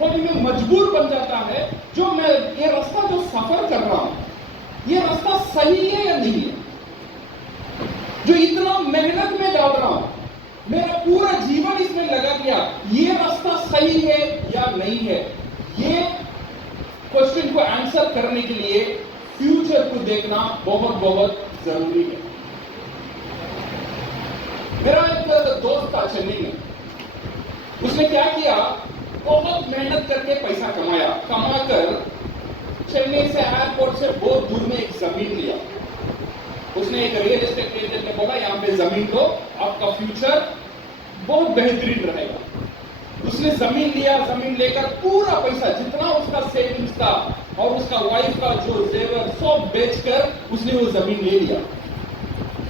होने में मजबूर बन जाता है। जो मैं ये रास्ता जो सफर कर रहा हूं, ये रास्ता सही है या नहीं है? जो इतना मेहनत में डाल रहा हूं, मेरा पूरा जीवन इसमें लगा दिया, ये रास्ता सही है या नहीं है? ये क्वेश्चन को आंसर करने के लिए फ्यूचर को देखना बहुत बहुत जरूरी है। मेरा एक दोस्त था चेन्नई में, उसने क्या किया, बहुत मेहनत करके पैसा कमाया, कमाकर चेन्नई से एयरपोर्ट से बहुत दूर में एक जमीन लिया। उसने एक रियल एस्टेट एजेंट ने बोला, यहां पे जमीन लो, आपका फ्यूचर बहुत बेहतरीन रहेगा। उसने जमीन लिया, जमीन लेकर पूरा पैसा जितना उसका सेविंग्स था और उसका वाइफ का जो जेवर सब बेचकर उसने वो जमीन ले लिया।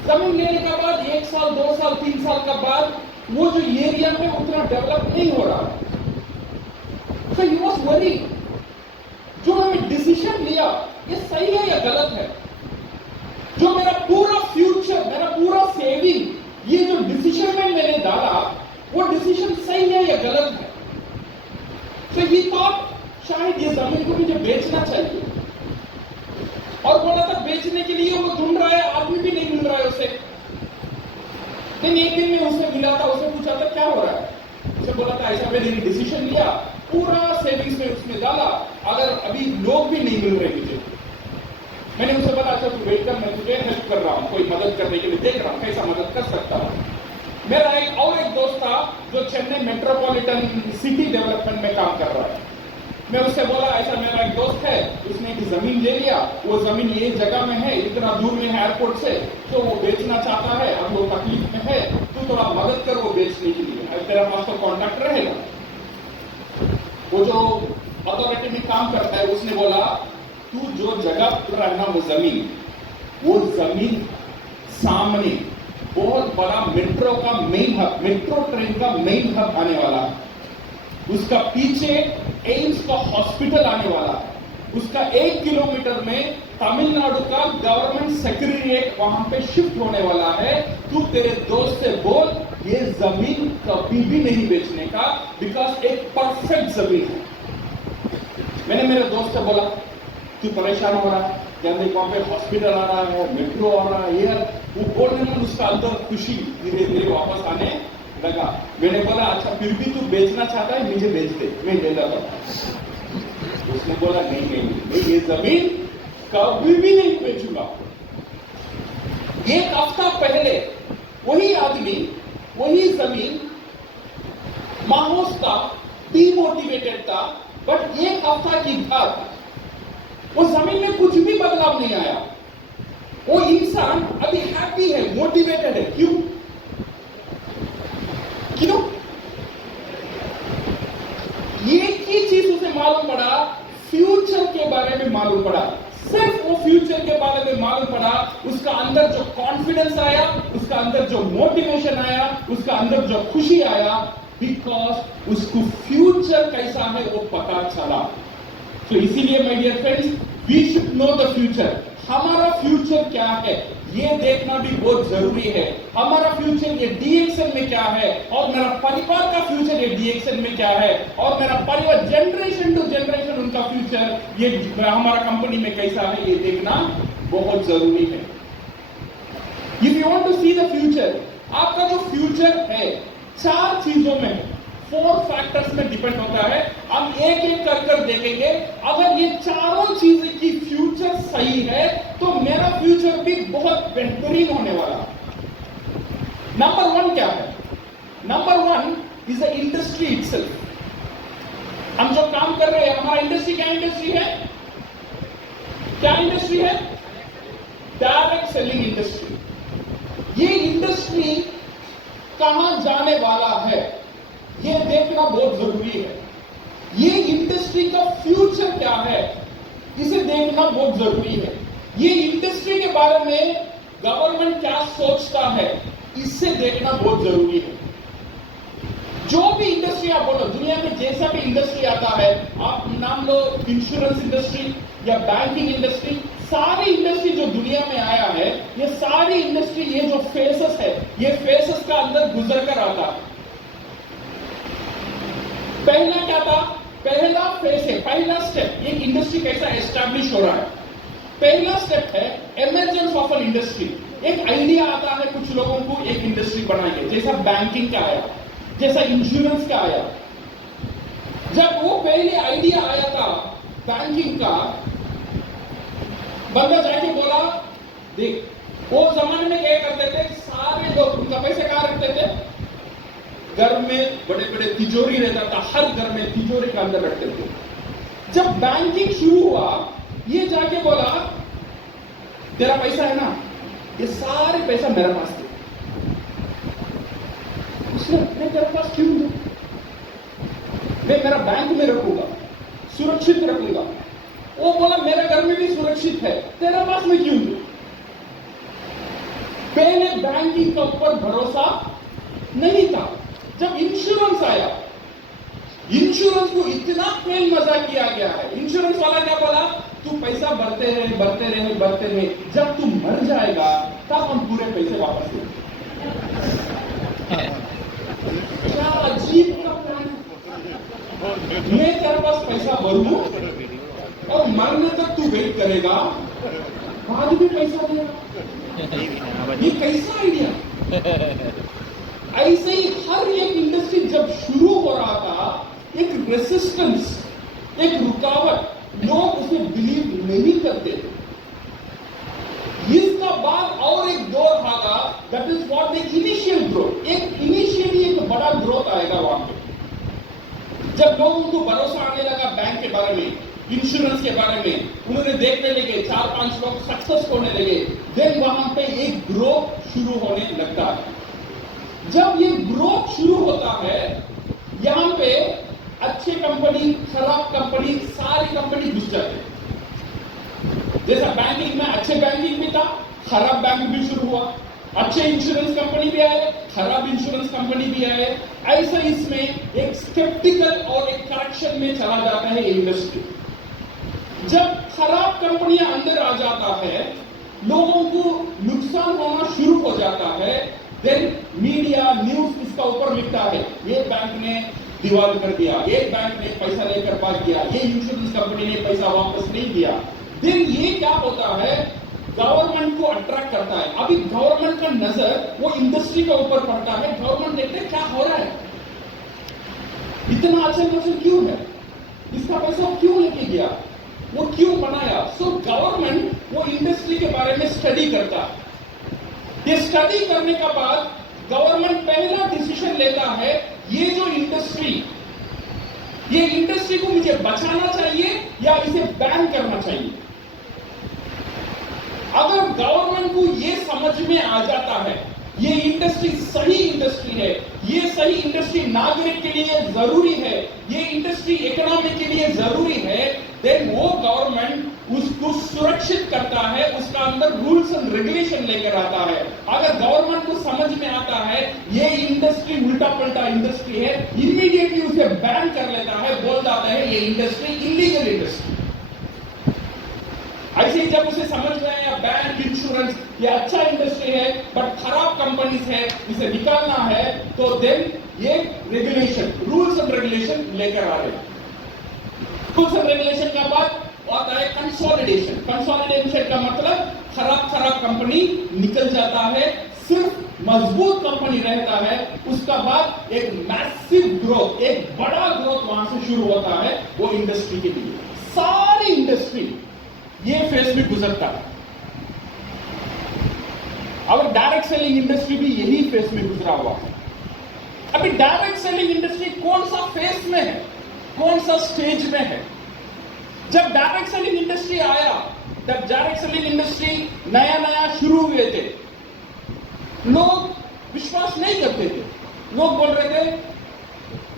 जमीन लेने के बाद 1 साल 2 साल 3 साल का बाद वो जो एरिया में उतना डेवलप नहीं हो रहा, so he was worried। जो मैंने डिसीजन लिया ये सही है या गलत है? जो मेरा पूरा फ्यूचर, मेरा पूरा सेविंग, ये जो डिसीजन में मैंने डाला, वो डिसीजन सही है या गलत है? तो ये थॉट शायद ये जमीन को मुझे बेचना चाहिए, और बोला था बेचने के लिए वो ढूंढ रहा है, आदमी भी नहीं मिल रहा है उसे। लेकिन एक दिन में उसे मिला था, उसे पूछा था क्या हो रहा है? उसे बोला था ऐसा मैंने डिसीजन लिया, पूरा सेविंग्स में उसमें डाला, अगर अभी लोग भी नहीं मिल रहे मुझे। मैंने उसे बोला अच्छा तू वेट कर, मैं तुझे हेल्प कर रहा हूं, कोई मदद करने के लिए देख रहा हूं कैसा मदद कर सकता हूं। मेरा एक दोस्त था जो चेन्नई मेट्रोपॉलिटन सिटी डेवलपमेंट में काम कर रहा है। मैं उससे बोला ऐसा मेरा एक दोस्त है, उसने एक जमीन ले लिया, वो जमीन ये जगह में है, इतना दूर में है एयरपोर्ट से, तो वो बेचना चाहता है, अब वो तकलीफ में है, तू थोड़ा मदद कर वो बेचने के लिए, तेरा पास तो कॉन्ट्रैक्ट रहेगा। वो जो अथॉरिटी में काम करता है उसने बोला तू जो जगह पर रहना वो जमीन सामने बहुत बड़ा मेट्रो का मेन हब, मेट्रो ट्रेन का मेन हब आने वाला है, उसका पीछे एम्स का हॉस्पिटल आने वाला है, उसका 1 किलोमीटर में तमिलनाडु का गवर्नमेंट सेक्रेटरीट वहां पे शिफ्ट होने वाला है। तू तेरे दोस्त से बोल ये जमीन कभी भी नहीं बेचने का, बिकॉज एक परफेक्ट जमीन है। मैंने मेरे दोस्त से बोला तू परेशान हो रहा है क्या? देख वहां पे हॉस्पिटल आ रहा है, मेट्रो आ रहा है, वो बोलने में उसका अंदर खुशी धीरे धीरे वापस आने लगा। मैंने बोला अच्छा फिर भी तू बेचना चाहता है, मुझे बेच दे, मैं ले लगा। उसने बोला नहीं, ये जमीन कभी भी नहीं बेचूंगा। 1 हफ्ता पहले वही आदमी, वही जमीन माहौस था, डिमोटिवेटेड था, बट 1 हफ्ता की बाद वो जमीन में कुछ भी बदलाव नहीं आया। वो इंसान अभी हैप्पी है, मोटिवेटेड है। क्यों? एक ही चीज उसे मालूम पड़ा, फ्यूचर के बारे में मालूम पड़ा। सिर्फ वो फ्यूचर के बारे में मालूम पड़ा, उसका अंदर जो कॉन्फिडेंस आया, उसका अंदर जो मोटिवेशन आया, उसका अंदर जो खुशी आया, बिकॉज उसको फ्यूचर कैसा है वो पता चला। तो इसीलिए my dear friends, we should know the future. हमारा फ्यूचर क्या है ये देखना भी बहुत जरूरी है। हमारा फ्यूचर ये डीएक्सएल में क्या है, और मेरा परिवार का फ्यूचर ये डीएक्सएल में क्या है, और मेरा परिवार जनरेशन टू जनरेशन उनका फ्यूचर ये हमारा कंपनी में कैसा है, ये देखना बहुत जरूरी है। If you want to see the future, आपका जो फ्यूचर है 4 चीजों में है, 4 फैक्टर्स में डिपेंड होता है। हम एक एक कर देखेंगे। अगर ये चारों चीजें की फ्यूचर सही है तो मेरा फ्यूचर भी बहुत बेहतरीन होने वाला है। नंबर 1 क्या है? Number 1 is the industry itself. हम जो काम कर रहे हैं, हमारा इंडस्ट्री क्या इंडस्ट्री है? क्या इंडस्ट्री है? Direct selling industry. ये इंडस्ट्री कहां जाने वाला है ये देखना बहुत जरूरी है। ये इंडस्ट्री का फ्यूचर क्या है इसे देखना बहुत जरूरी है। ये इंडस्ट्री के बारे में गवर्नमेंट क्या सोचता है इससे देखना बहुत जरूरी है। जो भी इंडस्ट्री आप बोलो, दुनिया में जैसा भी इंडस्ट्री आता है, आप नाम लो इंश्योरेंस इंडस्ट्री या बैंकिंग इंडस्ट्री, सारी इंडस्ट्री जो दुनिया में आया है, ये सारी इंडस्ट्री ये जो फेसेस है, ये फेसेस का अंदर गुजर कर आता है। पहला क्या था? पहला फेस है, पहला स्टेप, एक इंडस्ट्री कैसा एस्टैब्लिश हो रहा है। पहला स्टेप है एमर्जेंस ऑफ एन इंडस्ट्री। एक आइडिया आता है कुछ लोगों को एक इंडस्ट्री बनाइए, जैसा बैंकिंग का आया, जैसा इंश्योरेंस का आया। जब वो पहले आइडिया आया था बैंकिंग का, बंदा जाके बोला, देख वो जमाने में क्या करते थे, सारे लोग उनका पैसे कहां रखते थे, घर में बड़े बड़े तिजोरी रहता था, हर घर में तिजोरी के अंदर रखते थे। जब बैंकिंग शुरू हुआ, ये जाके बोला, तेरा पैसा है ना, ये सारे पैसा मेरे पास थे। उसने, मैं तेरे पास क्यों दूं, मैं मेरा बैंक में रखूंगा, सुरक्षित रखूंगा। वो बोला मेरे घर में भी सुरक्षित है, तेरे पास मैं क्यों दूं। पहले बैंकिंग का ऊपर भरोसा नहीं था। जब इंश्योरेंस आया, इंश्योरेंस को इतना फेल मजा किया गया है। इंश्योरेंस वाला क्या बोला, तू पैसा भरते रहे, भरते रहे, भरते रहे, जब तू मर जाएगा तब हम पूरे पैसे वापस देंगे। क्या अजीब का प्लान। मैं तेरे पास पैसा भरूं और मरने तक तू वेट करेगा, बाद में पैसा देगा। ये कैसा आइडिया। ऐसे ही हर एक इंडस्ट्री जब शुरू हो रहा था, एक रेसिस्टेंस, एक रुकावट, लोग उसे बिलीव नहीं करते थे। इसका बाद और एक दौर आएगा, that is what the initial growth. एक इनिशियली एक बड़ा ग्रोथ आएगा वहां पे, जब लोगों को भरोसा आने लगा बैंक के बारे में, इंश्योरेंस के बारे में, उन्होंने देखने लगे, 4-5 लोग सक्सेस होने लगे, देन वहां पे एक ग्रोथ शुरू होने लगता है। जब ये ग्रोथ शुरू होता है, यहां पे अच्छी कंपनी, खराब कंपनी, सारी कंपनी घुस जाती है। जैसा बैंकिंग में अच्छे बैंकिंग भी था, खराब बैंक भी शुरू हुआ, अच्छे इंश्योरेंस कंपनी भी आए, खराब इंश्योरेंस कंपनी भी आए। ऐसा इसमें एक स्केप्टिकल और एक करेक्शन में चला जाता है इंडस्ट्री। जब खराब कंपनियां अंदर आ जाता है, लोगों को नुकसान होना शुरू हो जाता है, देन मीडिया न्यूज इसका ऊपर लिखता है, ये बैंक ने दिवाल कर दिया, ये बैंक ने पैसा लेकर भाग गया, ये इंश्योरेंस कंपनी ने पैसा वापस नहीं दिया। देन ये क्या होता है, गवर्नमेंट को अट्रैक्ट करता है। अभी गवर्नमेंट का नजर वो इंडस्ट्री के ऊपर पड़ता है। गवर्नमेंट देखते हैं क्या हो रहा है, इतना अच्छा क्यों है, इसका पैसा क्यों लेके गया, वो क्यों बनाया। सो गवर्नमेंट वो इंडस्ट्री के बारे में स्टडी करता है। ये स्टडी करने के बाद गवर्नमेंट पहला डिसीजन लेता है, ये जो इंडस्ट्री, ये इंडस्ट्री को मुझे बचाना चाहिए या इसे बैन करना चाहिए। अगर गवर्नमेंट को ये समझ में आ जाता है ये इंडस्ट्री सही इंडस्ट्री है, ये सही इंडस्ट्री नागरिक के लिए जरूरी है, ये इंडस्ट्री इकोनॉमी के लिए जरूरी है, देन वो गवर्नमेंट उसको सुरक्षित करता है, उसका अंदर रूल्स एंड रेगुलेशन लेकर आता है। अगर गवर्नमेंट को समझ में आता है ये इंडस्ट्री उल्टा पलटा इंडस्ट्री है, इमीडिएटली उसे बैन कर लेता है, बोल जाता है ये इंडस्ट्री इलीगल इंडस्ट्री। ऐसे ही जब उसे समझ में आया बैंक, इंश्योरेंस ये अच्छा इंडस्ट्री है बट खराब कंपनीज है, इसे निकालना है, तो देन ये रेगुलेशन, रूल्स एंड रेगुलेशन लेकर आ रहे हैं। रूल्स एंड रेगुलेशन के बाद आता है कंसोलिडेशन। कंसोलिडेशन का मतलब खराब कंपनी निकल जाता है, सिर्फ मजबूत कंपनी रहता है। उसका बाद एक मैसिव ग्रोथ, एक बड़ा ग्रोथ वहां से शुरू होता है वो इंडस्ट्री के लिए। सारी इंडस्ट्री ये फेज में गुजरता है। और डायरेक्ट सेलिंग इंडस्ट्री भी यही फेज में गुजरा हुआ है। अभी डायरेक्ट सेलिंग इंडस्ट्री कौन सा फेज में है, कौन सा स्टेज में है। जब डायरेक्ट सेलिंग इंडस्ट्री आया, जब डायरेक्ट सेलिंग इंडस्ट्री नया नया शुरू हुए थे, लोग विश्वास नहीं करते थे। लोग बोल रहे थे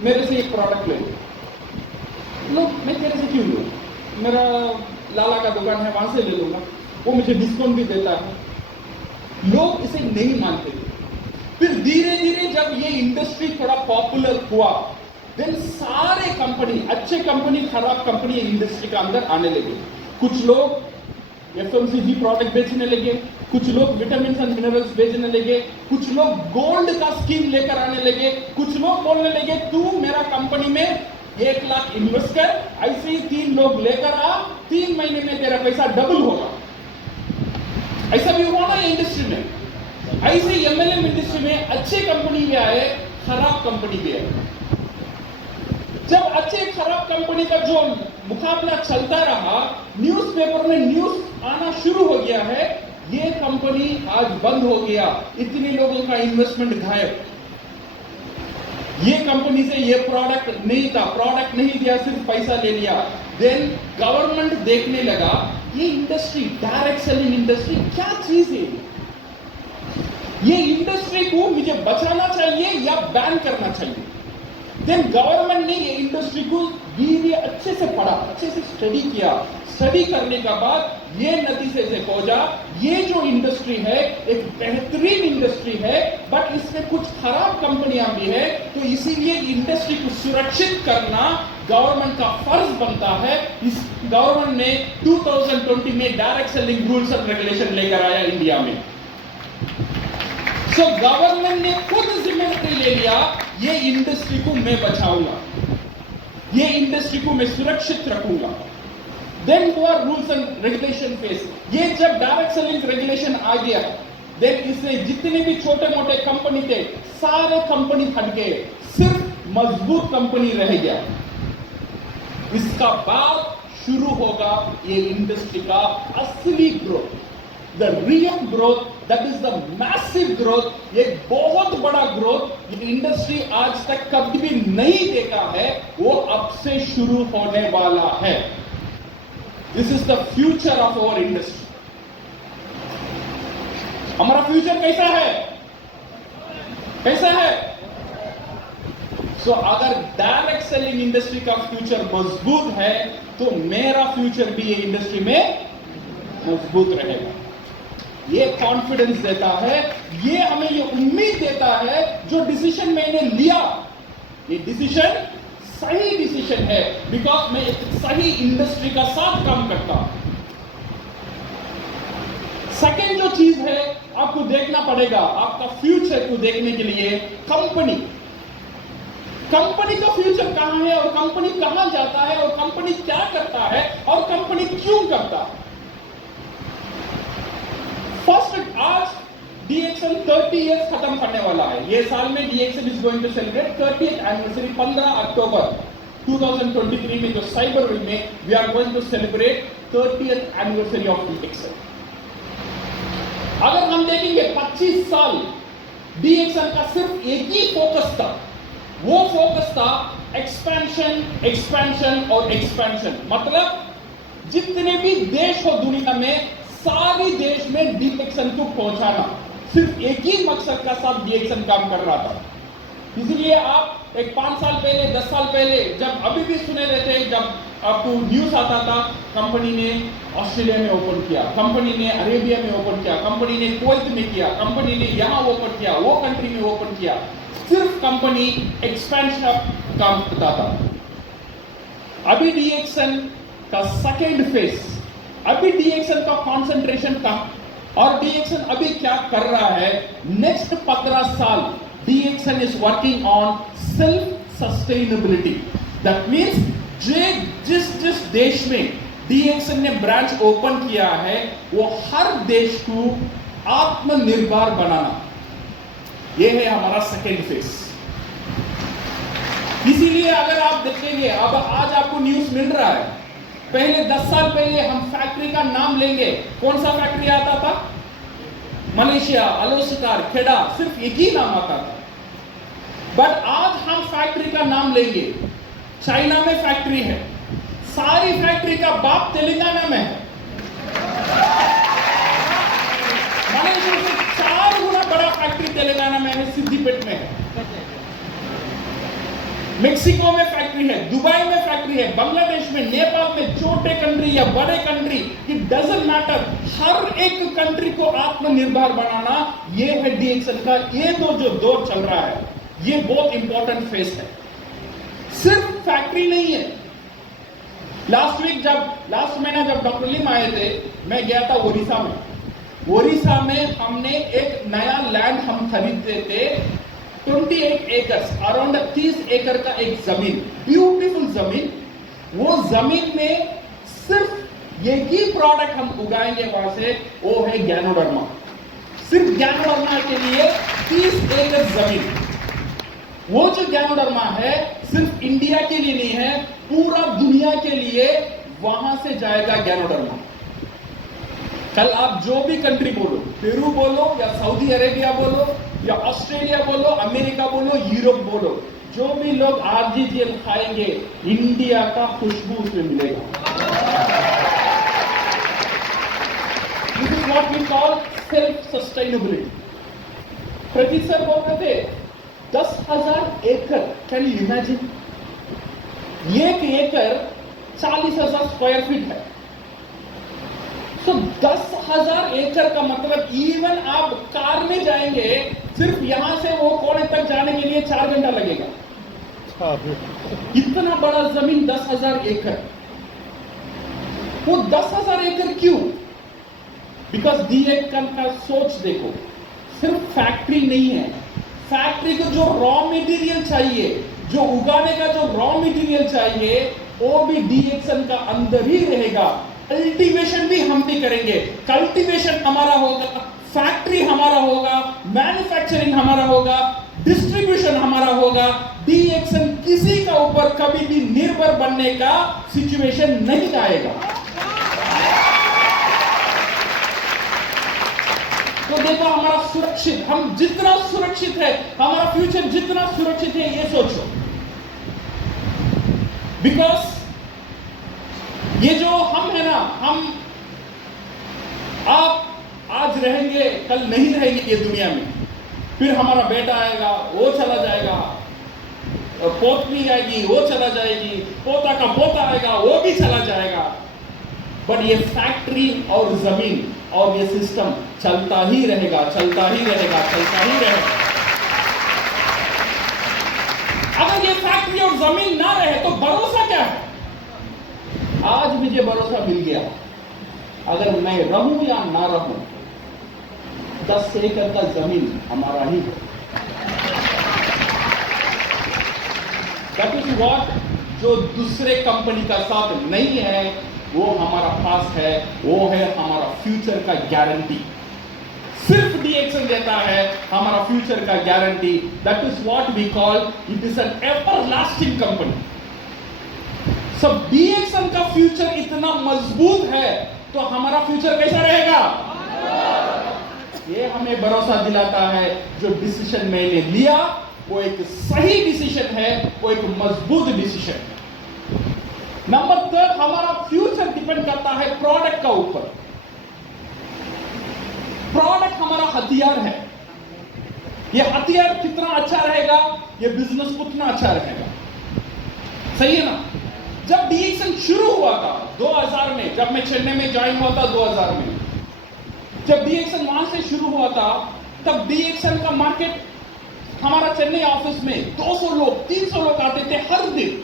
मेरे से एक प्रोडक्ट ले लो। लोग, मैं तेरे से क्यों लूं, मेरा लाला का दुकान है वहां से ले लूंगा, वो मुझे डिस्काउंट भी देता है। लोग इसे नहीं मानते थे। फिर धीरे धीरे जब ये इंडस्ट्री थोड़ा पॉपुलर हुआ, देन सारे कंपनी, अच्छे कंपनी, खराब कंपनी इंडस्ट्री के अंदर आने लगे। कुछ लोग एफएमसीजी प्रोडक्ट बेचने लगे, कुछ लोग विटामिन एंड मिनरल्स बेचने लगे, कुछ लोग गोल्ड का स्कीम लेकर आने लगे, कुछ लोग बोलने लगे तू मेरा कंपनी में 1 लाख इन्वेस्ट कर, ऐसे ही 3 लोग लेकर आ, 3 महीने में तेरा पैसा डबल होगा। ऐसा भी हुआ ना इंडस्ट्री में। ऐसे एमएलएम इंडस्ट्री में अच्छे कंपनी भी आए, खराब कंपनी भी आए। जब अच्छे खराब कंपनी का जो मुकाबला चलता रहा, न्यूज़पेपर में न्यूज़ आना शुरू हो गया है, ये कंपनी आज बंद हो गया, इतने लोगों का इन्वेस्टमेंट गायब, ये कंपनी से ये प्रोडक्ट नहीं था, प्रोडक्ट नहीं दिया, सिर्फ पैसा ले लिया। देन गवर्नमेंट देखने लगा ये इंडस्ट्री, डायरेक्ट सेलिंग इंडस्ट्री क्या चीज है, ये इंडस्ट्री को मुझे बचाना चाहिए या बैन करना चाहिए। देन गवर्नमेंट ने ये इंडस्ट्री को भी अच्छे से पढ़ा, अच्छे से स्टडी किया। स्टडी करने का बाद ये नतीजे से खोजा, ये जो इंडस्ट्री है एक बेहतरीन इंडस्ट्री है, बट इसमें कुछ खराब कंपनियां भी है, तो इसीलिए इंडस्ट्री को सुरक्षित करना गवर्नमेंट का फर्ज बनता है। इस गवर्नमेंट ने 2020 में direct selling rules and regulation लेकर आया इंडिया में। सो गवर्नमेंट ने खुद जिम्मेदारी ले लिया, ये इंडस्ट्री को मैं बचाऊंगा, ये इंडस्ट्री को मैं सुरक्षित रखूंगा। देन हुआ रूल्स एंड रेगुलेशन फेस। ये जब डायरेक्ट सेलिंग रेगुलेशन आ गया, देन इससे जितने भी छोटे मोटे कंपनी थे, सारे कंपनी हट गए, सिर्फ मजबूत कंपनी रह गया। इसका बाद शुरू होगा ये इंडस्ट्री का असली growth, the real growth, that is the massive growth. एक बहुत बड़ा ग्रोथ ये इंडस्ट्री आज तक कभी भी नहीं देखा है, वो अब से शुरू होने वाला है। This is the future of our industry. हमारा फ्यूचर कैसा है, कैसा है? सो अगर डायरेक्ट सेलिंग इंडस्ट्री का फ्यूचर मजबूत है, तो मेरा फ्यूचर भी ये इंडस्ट्री में मजबूत रहेगा। ये कॉन्फिडेंस देता है, ये हमें ये उम्मीद देता है, जो डिसीजन मैंने लिया ये डिसीजन सही डिसीजन है, बिकॉज मैं एक सही इंडस्ट्री का साथ काम करता हूं। सेकेंड जो चीज है आपको देखना पड़ेगा, आपका फ्यूचर को देखने के लिए कंपनी का फ्यूचर कहां है, और कंपनी कहां जाता है, और कंपनी क्या करता है, और कंपनी क्यों करता है। फर्स्ट, आज DXN 30 इयर्स खत्म करने वाला है। ये साल में DXN is going to celebrate 30th anniversary. 15 अक्टूबर 2023 में जो साइबर वीक में we are going to celebrate 30th anniversary of DXN। अगर हम देखेंगे 25 साल DXN का सिर्फ एक ही फोकस था, वो फोकस था एक्सपेंशन, एक्सपेंशन और एक्सपेंशन। मतलब जितने भी देश हो दुनिया में, सारी देश में DXN को पहुंचाना, सिर्फ एक ही मकसद का साथ DXN काम कर रहा था। इसलिए आप एक 5 साल पहले, 10 साल पहले, जब अभी भी सुने रहते, जब आपको न्यूज आता था, कंपनी ने ऑस्ट्रेलिया में ओपन किया, कंपनी ने अरेबिया में ओपन किया, कंपनी ने कुवैत में किया, कंपनी ने यहां ओपन किया, वो कंट्री में ओपन किया, सिर्फ कंपनी एक्सपेंशन काम करता था। अभी DXN का सेकेंड फेज, अभी DXN का कंसंट्रेशन था, और DXN अभी क्या कर रहा है, नेक्स्ट 15 साल DXN is working on self sustainability. That means जिस देश में DXN ने ब्रांच ओपन किया है, वो हर देश को आत्मनिर्भर बनाना, ये है हमारा सेकेंड फेज। इसीलिए अगर आप देखेंगे, अब आज आपको न्यूज मिल रहा है, पहले 10 साल पहले हम फैक्ट्री का नाम लेंगे, कौन सा फैक्ट्री आता था? मलेशिया, अलोसिकार, खेड़ा, सिर्फ एक ही नाम आता था। बट आज हम फैक्ट्री का नाम लेंगे, चाइना में फैक्ट्री है, सारी फैक्ट्री का बाप तेलंगाना में है, मलेशिया से 4 गुना बड़ा फैक्ट्री तेलंगाना में है, सिद्दीपेट में है, मेक्सिको में फैक्ट्री है, दुबई में फैक्ट्री है, बांग्लादेश में, नेपाल में, छोटे कंट्री या बड़े कंट्री, इट डजंट मैटर, हर एक कंट्री को आत्मनिर्भर बनाना, ये है DXN का ये तो जो दौर चल रहा है, ये बहुत इंपॉर्टेंट फेज है। सिर्फ फैक्ट्री नहीं है। लास्ट महीना जब डॉक्टर लिम आए थे, मैं गया था ओडिशा में। ओडिशा में हमने एक नया लैंड हम खरीदते थे 28 एकर्स, अराउंड 30 एकड़ का एक जमीन, ब्यूटीफुल जमीन। वो जमीन में सिर्फ एक ही प्रोडक्ट हम उगाएंगे वहां से, वो है गैनोडर्मा। सिर्फ गैनोडर्मा के लिए 30 एकड़ जमीन। वो जो गैनोडर्मा है सिर्फ इंडिया के लिए नहीं है, पूरा दुनिया के लिए वहां से जाएगा गैनोडर्मा। कल आप जो भी कंट्री बोलो, पेरू बोलो या सऊदी अरेबिया बोलो या ऑस्ट्रेलिया बोलो, अमेरिका बोलो, यूरोप बोलो, जो भी लोग आरजीजीएल खाएंगे, इंडिया का खुशबू उसमें मिलेगा। This is what we call self sustainability. Pratik sir बोल रहे थे 10,000 एकड़, कैन यू इमेजिन? एक एकड़ 40,000 स्क्वायर फीट है। तो 10,000 एकड़ का मतलब इवन आप कार में जाएंगे, सिर्फ यहां से वो कोने तक जाने के लिए 4 घंटा लगेगा। इतना बड़ा जमीन 10,000 एकड़। वो 10,000 एकड़ क्यों? बिकॉज डीएक्सन का सोच देखो, सिर्फ फैक्ट्री नहीं है, फैक्ट्री को जो रॉ मटेरियल चाहिए, जो उगाने का जो रॉ मटेरियल चाहिए, वो भी डीएक्सन का अंदर ही रहेगा। कल्टीवेशन भी हम भी करेंगे, कल्टीवेशन हमारा होगा, फैक्ट्री हमारा होगा, मैन्युफैक्चरिंग हमारा होगा, डिस्ट्रीब्यूशन हमारा होगा। डीएक्सन किसी का ऊपर कभी भी निर्भर बनने का सिचुएशन नहीं आएगा। तो देखो हमारा सुरक्षित, हम जितना सुरक्षित है, हमारा फ्यूचर जितना सुरक्षित है, ये सोचो। बिकॉज ये जो हम है ना, हम आप आज रहेंगे, कल नहीं रहेंगे ये दुनिया में। फिर हमारा बेटा आएगा, वो चला जाएगा, पोतनी आएगी, वो चला जाएगी, पोता का पोता आएगा, वो भी चला जाएगा। बट ये फैक्ट्री और जमीन और ये सिस्टम चलता ही रहेगा, चलता ही रहेगा, चलता ही रहेगा। अगर ये फैक्ट्री और जमीन ना रहे तो भरोसा क्या है? आज मुझे भरोसा मिल गया, अगर मैं रहूं या ना रहूं, 10 एकड़ का जमीन हमारा ही है। दैट इज व्हाट जो दूसरे कंपनी का साथ नहीं है, वो हमारा पास है, वो है हमारा फ्यूचर का गारंटी। सिर्फ डीएक्सन देता है हमारा फ्यूचर का guarantee. That is what we call, it is an everlasting company. सब डीएक्सन का फ्यूचर इतना मजबूत है तो हमारा फ्यूचर कैसा रहेगा? ये हमें भरोसा दिलाता है जो डिसीजन मैंने लिया वो एक सही डिसीजन है, वो एक मजबूत डिसीजन है। नंबर 3, हमारा फ्यूचर डिपेंड करता है प्रोडक्ट का ऊपर। प्रोडक्ट हमारा हथियार है, ये हथियार कितना अच्छा रहेगा, ये बिजनेस उतना अच्छा रहेगा। सही है ना? जब डीएक्सन शुरू हुआ था 2000 में, जब मैं चेन्नई में ज्वाइन हुआ था 2000 में, जब डीएक्सन वहां से शुरू हुआ था, तब डीएक्सन का मार्केट, हमारा चेन्नई ऑफिस में 200 लोग 300 लोग आते थे हर दिन।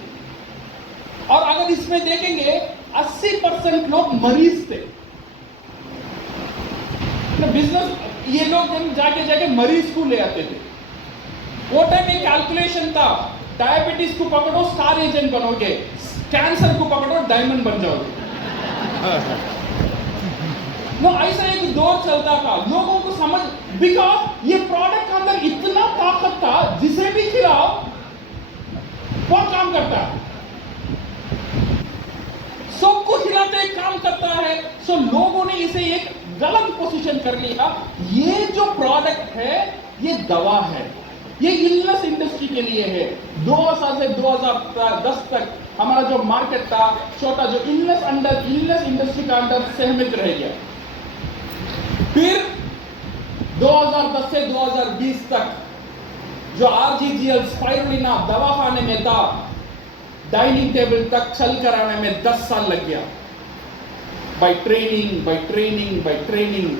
और अगर इसमें देखेंगे 80% लोग मरीज थे। बिजनेस ये लोग जाके जाके मरीज को ले आते थे। वो टाइम में कैलकुलेशन था, डायबिटीज को पकड़ो स्टार एजेंट बनोगे, कैंसर को पकड़ो डायमंड बन जाओगे। नो, ऐसा एक दौर चलता था, लोगों को समझ, बिकॉज ये प्रोडक्ट के अंदर इतना ताकत था, जिसे भी खिलाओ वो काम करता है, सबको खिलाते काम करता है। सो लोगों ने इसे एक गलत पोजीशन कर लिया। ये जो प्रोडक्ट है ये दवा है, ये इलनेस इंडस्ट्री के लिए है। 2000 से 2010 तक हमारा जो मार्केट था छोटा, जो इलनेस इंडस्ट्री का अंदर सहमित रह गया। फिर 2010 से 2020 तक जो आरजीजीएल स्पाइरुलिना दवाखाने में था, डाइनिंग टेबल तक चल कर आने में 10 साल लग गया। बाय ट्रेनिंग,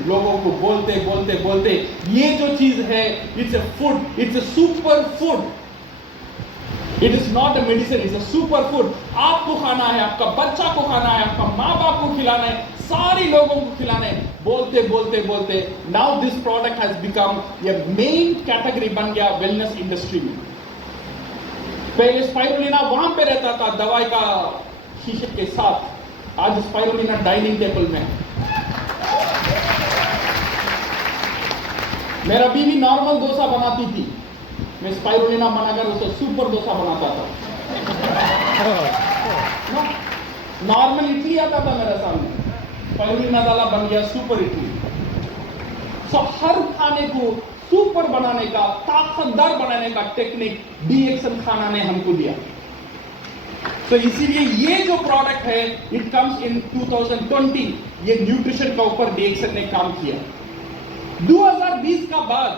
लोगों को बोलते ये जो चीज है, it's a food, it's a super food, it is not a medicine, it's a super food. आपको खाना है, आपका बच्चा को खाना है, आपका माँ बाप को खिलाना है, सारे लोगों को खिलाने, बोलते बोलते बोलते now this product has become ये मेन कैटेगरी बन गया वेलनेस इंडस्ट्री में। पहले स्पाइरुलिना वहां पे रहता था दवाई का शीशे के साथ, आज स्पाइरुलिना डाइनिंग टेबल में। मेरा बीवी नॉर्मल डोसा बनाती थी, मैं स्पाइरुलिना बनाकर उसे सुपर डोसा बनाता था। नॉर्मल इडली आता था मेरे सामने, स्पाइरुलिना डाला बन गया सुपर इडली। सो हर खाने को सुपर बनाने का, ताकतदार बनाने का टेक्निक डीएक्सन खाना ने हमको दिया। तो इसीलिए ये जो प्रोडक्ट है इट कम्स इन 2020, ये न्यूट्रिशन का ऊपर डीएक्सन ने काम किया। 2020 का बाद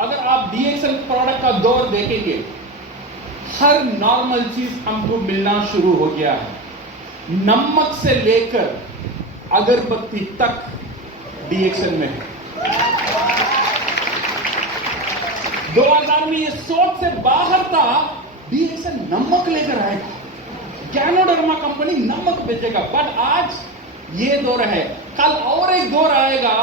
अगर आप डीएक्सन प्रोडक्ट का दौर देखेंगे, हर नॉर्मल चीज हमको मिलना शुरू हो गया है। नमक से लेकर अगरबत्ती तक डीएक्सन में है। 2000 में ये सोच से बाहर था डीएक्सन नमक लेकर आएगा, गैनोडर्मा कंपनी नमक बेचेगा। बट आज ये दौर है, कल और एक दौर आएगा,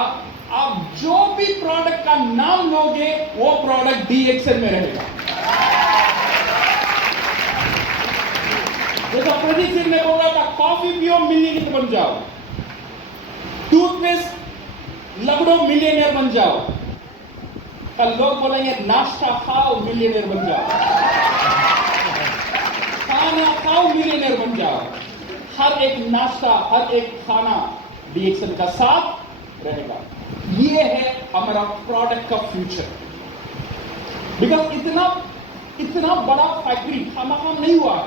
आप जो भी प्रोडक्ट का नाम लोगे वो प्रोडक्ट डीएक्सन में रहेगा। जैसा प्रदीप सिंह ने बोला था, कॉफी पियो मिलियनेयर बन जाओ, टूथपेस्ट लगड़ो मिलियनेयर बन जाओ, कल लोग बोलेंगे नाश्ता खाओ मिलियनेयर बन जाओ, खाना खाओ मिलियनेयर बन जाओ। हर एक नाश्ता, हर एक खाना डीएक्सन का साथ रहेगा। ये है हमारा प्रोडक्ट का फ्यूचर। बिकॉज इतना बड़ा फैक्ट्री खामा नहीं हुआ,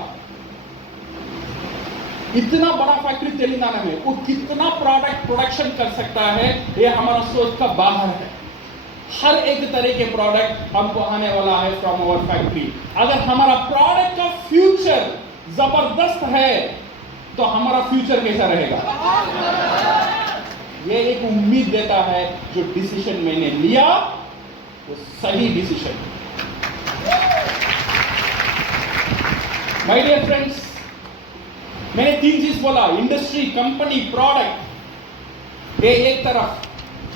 इतना बड़ा फैक्ट्री तेलंगाना में, वो कितना प्रोडक्ट प्रोडक्शन कर सकता है, ये हमारा सोच का बाहर है। हर एक तरह के प्रोडक्ट हमको आने वाला है फ्रॉम आवर फैक्ट्री। अगर हमारा प्रोडक्ट का फ्यूचर जबरदस्त है तो हमारा फ्यूचर कैसा रहेगा? ये एक उम्मीद देता है जो डिसीजन मैंने लिया वो सही डिसीजन। माय डियर फ्रेंड्स, मैंने 3 चीज बोला, इंडस्ट्री, कंपनी, प्रोडक्ट। ये एक तरफ,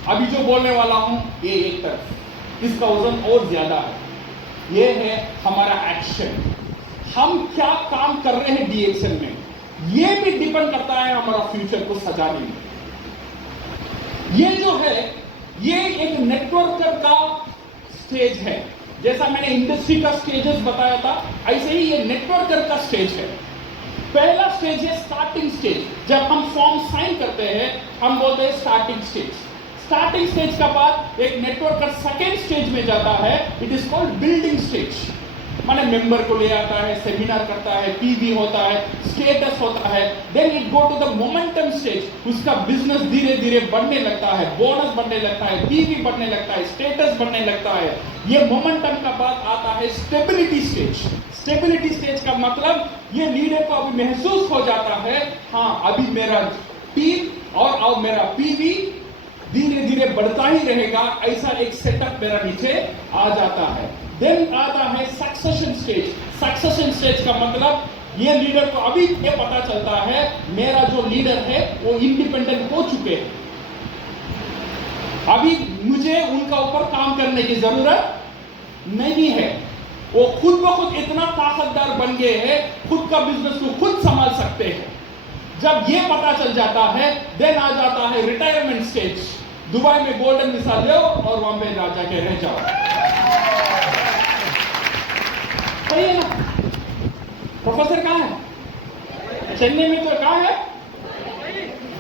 अभी जो बोलने वाला हूं ये एक तरफ, इसका वजन और ज्यादा है। ये है हमारा एक्शन, हम क्या काम कर रहे हैं डीएक्सन में, ये भी डिपेंड करता है हमारा फ्यूचर को सजाने में। ये जो है ये एक नेटवर्कर का स्टेज है। जैसा मैंने इंडस्ट्री का स्टेजेस बताया था, ऐसे ही ये नेटवर्कर का स्टेज है। पहला स्टेज है स्टार्टिंग स्टेज। जब हम फॉर्म साइन करते हैं हम बोलते हैं स्टार्टिंग स्टेज। स्टार्टिंग स्टेज का बाद एक नेटवर्कर सेकेंड स्टेज में जाता है, it is called building stage. माने मेंबर को ले आता है, सेमिनार करता है, पीवी होता है, स्टेटस होता है, then it go to the momentum stage. उसका बिजनेस धीरे धीरे बढ़ने लगता है, बोनस बढ़ने लगता है, पीवी बढ़ने लगता है, स्टेटस बढ़ने लगता है। ये मोमेंटम का बाद आता है स्टेबिलिटी स्टेज। स्टेबिलिटी स्टेज का मतलब ये लीडर को अभी महसूस हो जाता है, हाँ अभी मेरा टीम और मेरा पीवी धीरे धीरे बढ़ता ही रहेगा, ऐसा एक सेटअप मेरा नीचे आ जाता है। देन आता है सक्सेशन स्टेज। सक्सेशन स्टेज का मतलब ये लीडर को अभी ये पता चलता है मेरा जो लीडर है वो इंडिपेंडेंट हो चुके हैं, अभी मुझे उनका ऊपर काम करने की जरूरत नहीं है, वो खुद ब खुद इतना ताकतदार बन गए हैं, खुद का बिजनेस को खुद संभाल सकते हैं। जब ये पता चल जाता है देन आ जाता है रिटायरमेंट स्टेज। दुबई में गोल्डन वीजा लो और वहां पे राजा के रह जाओ। सही है ना? प्रोफेसर कहां है? चेन्नई में तो कहां है?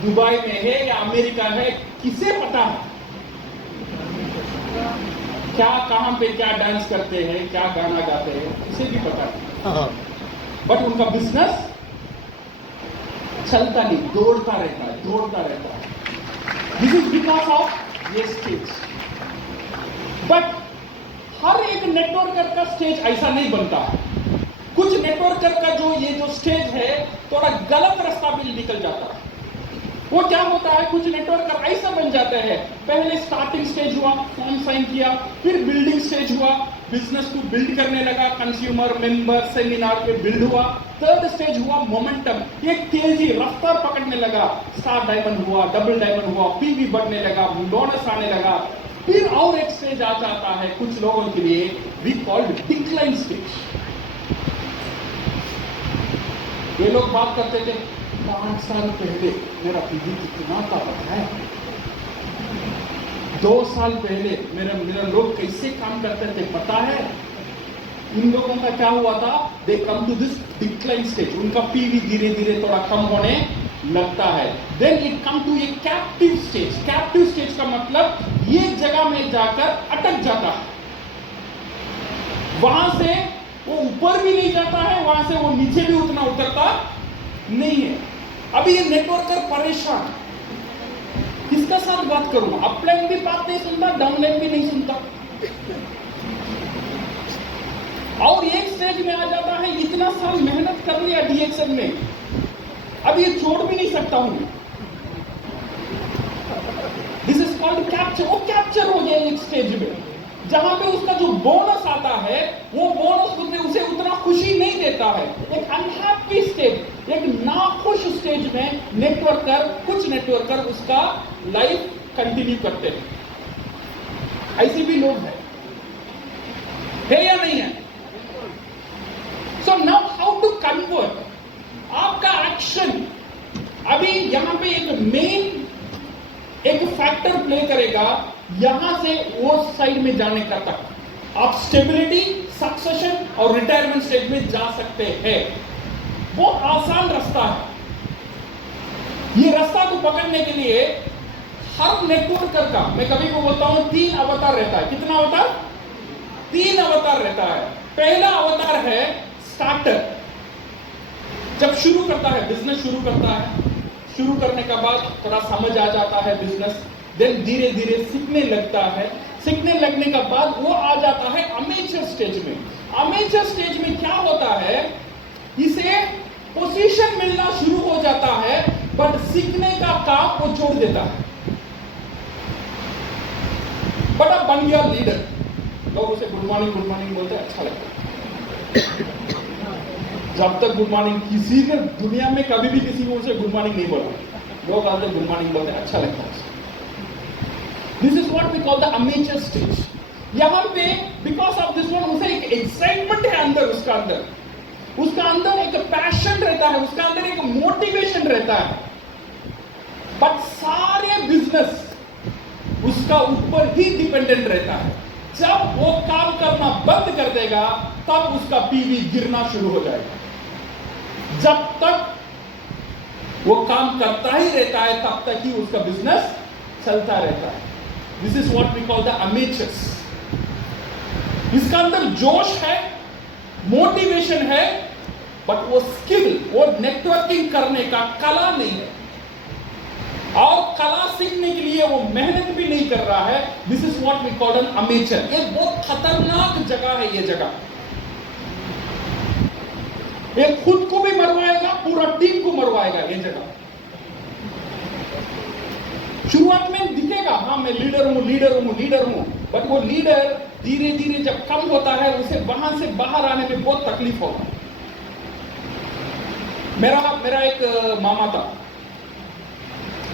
दुबई में है या अमेरिका है, किसे पता है क्या कहां पे क्या डांस करते हैं, क्या गाना गाते हैं, किसे भी पता है। बट उनका बिजनेस चलता नहीं, दौड़ता रहता है, दौड़ता रहता है। दिस इज बिकॉज ऑफ ये स्टेज। बट हर एक नेटवर्कर का स्टेज ऐसा नहीं बनता है। कुछ नेटवर्कर का जो स्टेज है थोड़ा गलत रास्ता भी निकल जाता है। वो क्या होता है, कुछ नेटवर्कर ऐसा बन जाते हैं, पहले स्टार्टिंग स्टेज हुआ, फॉर्म साइन किया, फिर बिल्डिंग स्टेज हुआ, बिजनेस को बिल्ड करने लगा, कंज्यूमर, मेंबर, सेमिनार पे बिल्ड हुआ। थर्ड स्टेज हुआ मोमेंटम, एक तेजी रफ्तार पकड़ने लगा, स्टार डायमंड हुआ, डबल डायमंड हुआ, पीवी बढ़ने लगा, बोनस आने लगा। फिर और एक स्टेज आ जाता है कुछ लोगों के लिए, वी कॉल्ड डिक्लाइन स्टेज। ये लोग बात करते थे 5 साल पहले मेरा पीवी कितना ताकत है, 2 साल पहले मेरा लोग कैसे काम करते थे पता है। इन लोगों का क्या हुआ था, they come to this decline stage, उनका पीवी धीरे धीरे थोड़ा कम होने लगता है। Then it come to a captive stage. Captive stage का मतलब ये जगह में जाकर अटक जाता है, वहां से वो ऊपर भी नहीं जाता है, वहां से वो नीचे भी उतना उतरता नहीं है। अभी ये नेटवर्कर परेशान, किसका साथ बात करूं, अपलाइन भी बात नहीं सुनता, डाउनलाइन भी नहीं सुनता। और एक स्टेज में आ जाता है, इतना साल मेहनत कर लिया डीएक्सएल में, अब ये छोड़ भी नहीं सकता हूं। This is called capture. वो कैप्चर हो गया एक स्टेज में, जहां पे उसका जो बोनस आता है वो बोनस उसे उतना खुशी नहीं देता है। एक अनहैप्पी स्टेज, एक नाखुश स्टेज में कुछ नेटवर्कर उसका लाइफ कंटिन्यू करते हैं। ऐसे भी लोग हैं, है या नहीं है? So now how to convert आपका एक्शन। अभी यहां पे एक फैक्टर प्ले करेगा, यहां से वो साइड में जाने का तक आप स्टेबिलिटी, सक्सेशन और रिटायरमेंट स्टेज में जा सकते हैं। वो आसान रास्ता है। ये रास्ता को पकड़ने के लिए हर नेटवर्कर का, मैं कभी को बोलता हूं 3 अवतार रहता है। कितना अवतार? 3 अवतार रहता है। पहला अवतार है स्टार्टर, जब शुरू करता है, बिजनेस शुरू करता है, शुरू करने के बाद थोड़ा समझ आ जाता है बिजनेस, देन धीरे धीरे सीखने लगता है। सीखने लगने के बाद वो आ जाता है अमेचर स्टेज में। अमेचर स्टेज में क्या होता है, इसे पोजीशन मिलना शुरू हो जाता है, बट सीखने का काम वो छोड़ देता है। बट अब बन गया लीडर, लोग उसे गुड मॉर्निंग बोलते हैं, अच्छा लगता है। जब तक गुड मॉर्निंग, किसी ने दुनिया में कभी भी किसी को उसे गुड मॉर्निंग नहीं बोला, लोग आते गुड मॉर्निंग बोलते हैं, अच्छा लगता है। This is what we call the amateur stage. यहां पे बिकॉज ऑफ दिस वन उसे एक एक्साइटमेंट है अंदर, उसका अंदर एक पैशन रहता है, उसका अंदर एक मोटिवेशन रहता है। बट सारे बिजनेस उसका ऊपर ही डिपेंडेंट रहता है। जब वो काम करना बंद कर देगा तब उसका पीवी गिरना शुरू हो जाएगा। जब तक वो काम करता ही रहता है तब तक ही उसका बिजनेस चलता रहता है। This is what we call the amateurs. इसका अंदर जोश है, मोटिवेशन है, बट वो स्किल, वो नेटवर्किंग करने का कला नहीं है, और कला सीखने के लिए वो मेहनत भी नहीं कर रहा है। This is what we call an amateur. ये बहुत खतरनाक जगह है। ये जगह ये खुद को भी मरवाएगा, पूरा टीम को मरवाएगा। ये जगह शुरुआत में दिखेगा, हाँ मैं लीडर हूं, बट वो लीडर धीरे धीरे जब कम होता है, उसे वहां से बाहर आने में बहुत तकलीफ होगा। मेरा एक मामा था।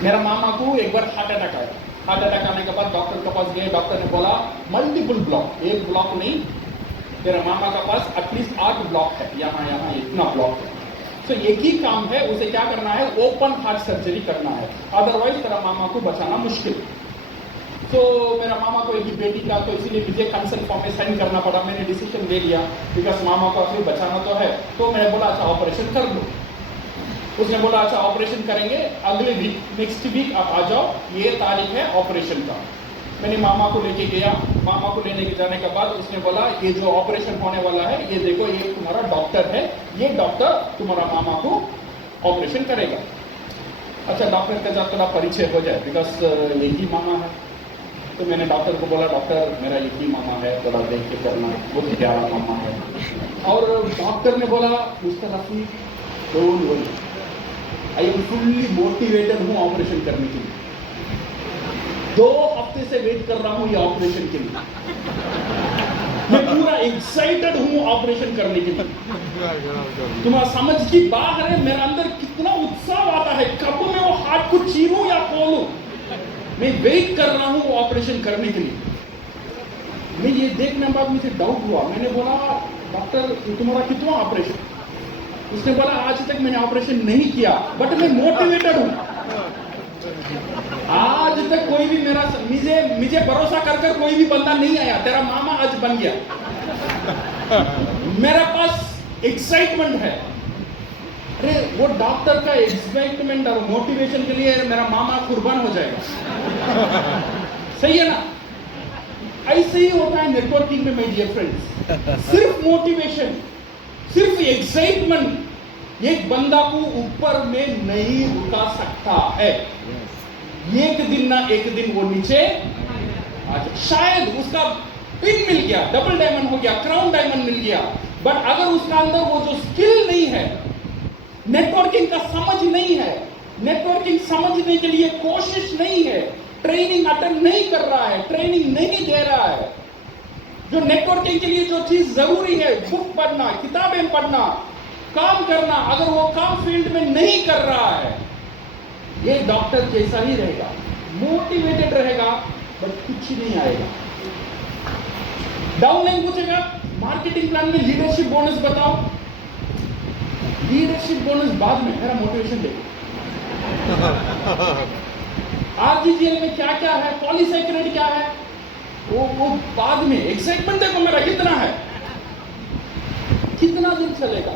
मेरा मामा को एक बार हार्ट अटैक आया। हार्ट अटैक आने के बाद डॉक्टर के पास गए, डॉक्टर ने बोला मल्टीपल ब्लॉक, एक ब्लॉक नहीं, मेरा मामा का पास एटलीस्ट 8 ब्लॉक है, यहाँ इतना ब्लॉक है। तो एक ही काम है, उसे क्या करना है, ओपन हार्ट सर्जरी करना है, अदरवाइज तेरा मामा को बचाना मुश्किल। तो मेरा मामा को एक ही बेटी का, तो इसीलिए मुझे कंसर्न फॉर्म में साइन करना पड़ा। मैंने डिसीजन ले लिया, बिकॉज मामा को फिर बचाना तो है। तो मैंने बोला अच्छा ऑपरेशन कर लो। उसने बोला अच्छा ऑपरेशन करेंगे अगले वीक, नेक्स्ट वीक आप आ जाओ, ये तारीख है ऑपरेशन का। मैंने मामा को लेके गया। मामा को लेने के जाने के बाद उसने बोला ये जो ऑपरेशन होने वाला है, ये देखो ये तुम्हारा डॉक्टर है, ये डॉक्टर तुम्हारा मामा को ऑपरेशन करेगा। अच्छा डॉक्टर के साथ थोड़ा परिचय हो जाए, बिकॉज एक ही मामा है। तो मैंने डॉक्टर को बोला डॉक्टर मेरा एक ही मामा है, थोड़ा देख के करना, बहुत प्यारा मामा है। और डॉक्टर ने बोला mister Rafi don't worry, I am fully motivated हूँ ऑपरेशन करने के लिए। 2 हफ्ते से वेट कर रहा हूं ये ऑपरेशन के लिए। मैं पूरा एक्साइटेड हूं ऑपरेशन करने के लिए। तुम्हारा समझ की बाहर है, मेरा अंदर कितना उत्साह आता है, कब मैं वो हाथ को चीरूं या खोलूं। मैं वेट कर रहा हूं ऑपरेशन करने के लिए। मैं ये देखने के बाद मुझे डाउट हुआ। मैंने बोला, डॉक्टर तुम्हारा कितना ऑपरेशन? उसने बोला, आज तक मैंने ऑपरेशन नहीं किया, बट मैं मोटिवेटेड हूं। आज तक कोई भी मुझे भरोसा कर कोई भी बंदा नहीं आया, तेरा मामा आज बन गया। मेरे पास एक्साइटमेंट है। अरे वो डॉक्टर का एक्साइटमेंट और मोटिवेशन के लिए मेरा मामा कुर्बान हो जाएगा। सही है ना? ऐसे ही होता है नेटवर्किंग में, माय डियर फ्रेंड्स। सिर्फ मोटिवेशन, सिर्फ एक्साइटमेंट एक बंदा को ऊपर में नहीं रुका सकता है। एक दिन ना एक दिन वो नीचे आ जाए। शायद उसका पिन मिल गया, डबल डायमंड हो गया, क्राउन डायमंड मिल गया, बट अगर उसका अंदर वो जो स्किल नहीं है, नेटवर्किंग का समझ नहीं है, नेटवर्किंग समझने के लिए कोशिश नहीं है, ट्रेनिंग अटेंड नहीं कर रहा है, ट्रेनिंग नहीं दे रहा है, जो नेटवर्किंग के लिए जो चीज जरूरी है, बुक पढ़ना, किताबें पढ़ना, काम करना, अगर वो काम फील्ड में नहीं कर रहा है, ये डॉक्टर जैसा ही रहेगा, मोटिवेटेड रहेगा, बट कुछ नहीं आएगा। डाउनलाइन पूछेगा, मार्केटिंग प्लान में लीडरशिप बोनस बताओ। लीडरशिप बोनस बाद में, मेरा मोटिवेशन देखो। आरजीजीएल में क्या क्या है, पॉलीसैकेराइड क्या है, वो बाद में। एक्साइटमेंट देखो मेरा कितना है, कितना दिन चलेगा।